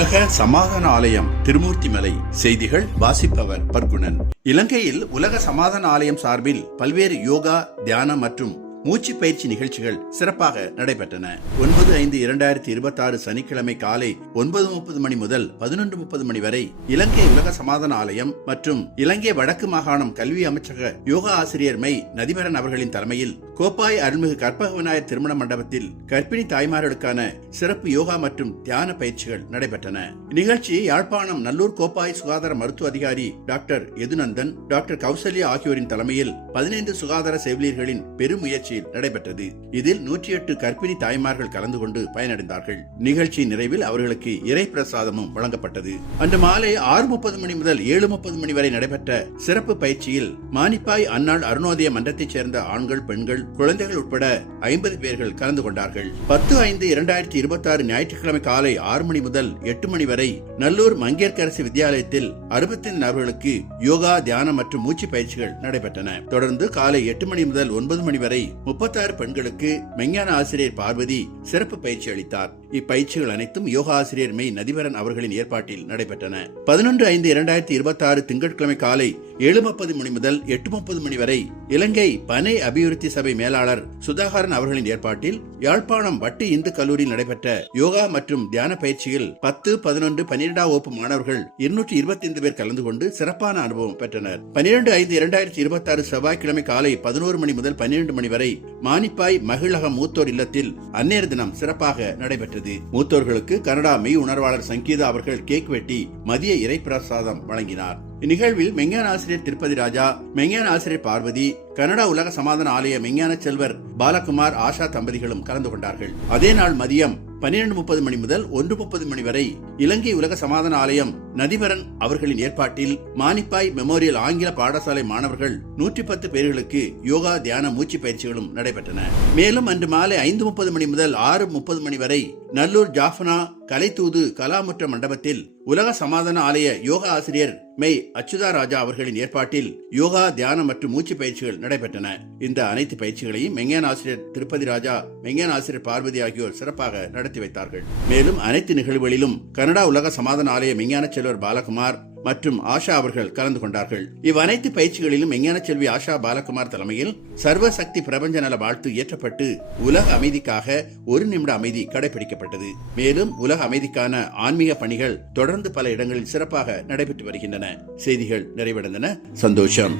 உலக சமாதான ஆலயம் திருமூர்த்திமலை செய்திகள் வாசிப்பவர் பர்குணன். இலங்கையில் உலக சமாதான ஆலயம் சார்பில் பல்வேறு யோகா, தியானம் மற்றும் மூச்சு பயிற்சி நிகழ்ச்சிகள் சிறப்பாக நடைபெற்றன. 9/5/2026 சனிக்கிழமை காலை 9:30 மணி முதல் 11:30 மணி வரை இலங்கை உலக சமாதான ஆலயம் மற்றும் இலங்கை வடக்கு மாகாணம் கல்வி அமைச்சக யோகா ஆசிரியர் மை நதிபரன் அவர்களின் தலைமையில் கோப்பாய் அருள்மிகு கற்பக விநாயகர் திருமண மண்டபத்தில் கர்ப்பிணி தாய்மார்களுக்கான சிறப்பு யோகா மற்றும் தியான பயிற்சிகள் நடைபெற்றன. நிகழ்ச்சி யாழ்ப்பாணம் நல்லூர் கோப்பாய் சுகாதார மருத்துவ அதிகாரி டாக்டர் யதுநந்தன், டாக்டர் கௌசல்யா ஆகியோரின் தலைமையில் 15 சுகாதார செவிலியர்களின் பெருமுயற்சி நடைபெற்றது. இதில் 108 கர்ப்பிணி தாய்மார்கள் கலந்து கொண்டு பயனடைந்தார்கள். நிகழ்ச்சி நிறைவில் அவர்களுக்கு இறை பிரசாதமும் வழங்கப்பட்டது. அன்று மாலை 6:30 மணி முதல் 7:30 மணி வரை நடைபெற்ற சிறப்பு பயிற்சியில் மானிப்பாய் அன்னாள் அருணோதய மன்றத்தைச் சேர்ந்த ஆண்கள், பெண்கள், குழந்தைகள் உட்பட 50 பேர்கள் கலந்து கொண்டார்கள். 10/5/2026 ஞாயிற்றுக்கிழமை காலை 6 மணி முதல் 8 மணி வரை நல்லூர் மங்கையர்க்கரசி வித்யாலயத்தில் 65 நபர்களுக்கு யோகா, தியானம் மற்றும் மூச்சு பயிற்சிகள் நடைபெற்றன. தொடர்ந்து காலை 8 மணி முதல் 9 மணி வரை 36 பெண்களுக்கு மெஞ்ஞான ஆசிரியர் பார்வதி சிறப்பு பயிற்சி அளித்தார். இப்பயிற்சிகள் அனைத்தும் யோகா ஆசிரியர் மெய் நதிபரன் அவர்களின் ஏற்பாட்டில் நடைபெற்றன. 11/5/2026 திங்கட்கிழமை காலை 7:30 மணி முதல் 8:30 மணி வரை இலங்கை பனை அபிவிருத்தி சபை மேலாளர் சுதாகரன் அவர்களின் ஏற்பாட்டில் யாழ்ப்பாணம் வட்டு இந்து கல்லூரியில் நடைபெற்ற யோகா மற்றும் தியான பயிற்சியில் 10, 11, 12ஆம் வகுப்பு மாணவர்கள் 225 பேர் கலந்து கொண்டு சிறப்பான அனுபவம் பெற்றனர். 12/5/2026 செவ்வாய்க்கிழமை காலை 11 மணி முதல் 12 மணி வரை மானிப்பாய் மகிழகம் மூத்தோர் இல்லத்தில் அந்நேர தினம் சிறப்பாக நடைபெற்றது. மூத்தோர்களுக்கு கனடா மெய் உணர்வாளர் சங்கீதா அவர்கள் கேக் வெட்டி மதிய இறை பிரசாதம் வழங்கினார். இந்நிகழ்வில் மெஞ்ஞான ஆசிரியர் திருப்பதி ராஜா, மெஞ்ஞான ஆசிரியர் பார்வதி, கனடா உலக சமாதான ஆலய மெஞ்ஞான செல்வர் பாலகுமார், ஆஷா தம்பதிகளும் கலந்து கொண்டார்கள். அதே நாள் மதியம் 12:30 மணி முதல் 1:30 மணி வரை இலங்கை உலக சமாதான ஆலயம் நதிபரன் அவர்களின் ஏற்பாட்டில் மானிப்பாய் மெமோரியல் ஆங்கில பாடசாலை மாணவர்கள் 110 பேர்களுக்கு யோகா, தியான, மூச்சு பயிற்சிகளும் நடைபெற்றன. மேலும் அன்று மாலை 5:30 மணி முதல் 6:30 மணி வரை நல்லூர் ஜாஃபனா கலைத்தூது கலாமுற்ற மண்டபத்தில் உலக சமாதான ஆலய யோகா ஆசிரியர் மெய் அச்சுதா ராஜா அவர்களின் ஏற்பாட்டில் யோகா, தியானம் மற்றும் மூச்சு பயிற்சிகள் நடைபெற்றன. இந்த அனைத்து பயிற்சிகளையும் மெஞ்ஞான ஆசிரியர் திருப்பதி ராஜா, மெஞ்ஞான ஆசிரியர் பார்வதி ஆகியோர் சிறப்பாக நடத்தி வைத்தார்கள். மேலும் அனைத்து நிகழ்வுகளிலும் கனடா உலக சமாதான ஆலய மெஞ்ஞான செல்வர் பாலகுமார் மற்றும் ஆஷா அவர்கள் கலந்து கொண்டார்கள். இவ்வனைத்து பயிற்சிகளிலும் மெஞ்ஞான செல்வி ஆஷா பாலகுமார் தலைமையில் சர்வசக்தி பிரபஞ்ச நல வாழ்த்து இயற்றப்பட்டு உலக அமைதிக்காக 1 நிமிட அமைதி கடைபிடிக்கப்பட்டது. மேலும் உலக அமைதிக்கான ஆன்மீக பணிகள் தொடர்ந்து பல இடங்களில் சிறப்பாக நடைபெற்று வருகின்றன. செய்திகள் நிறைவடைந்தன. சந்தோஷம்.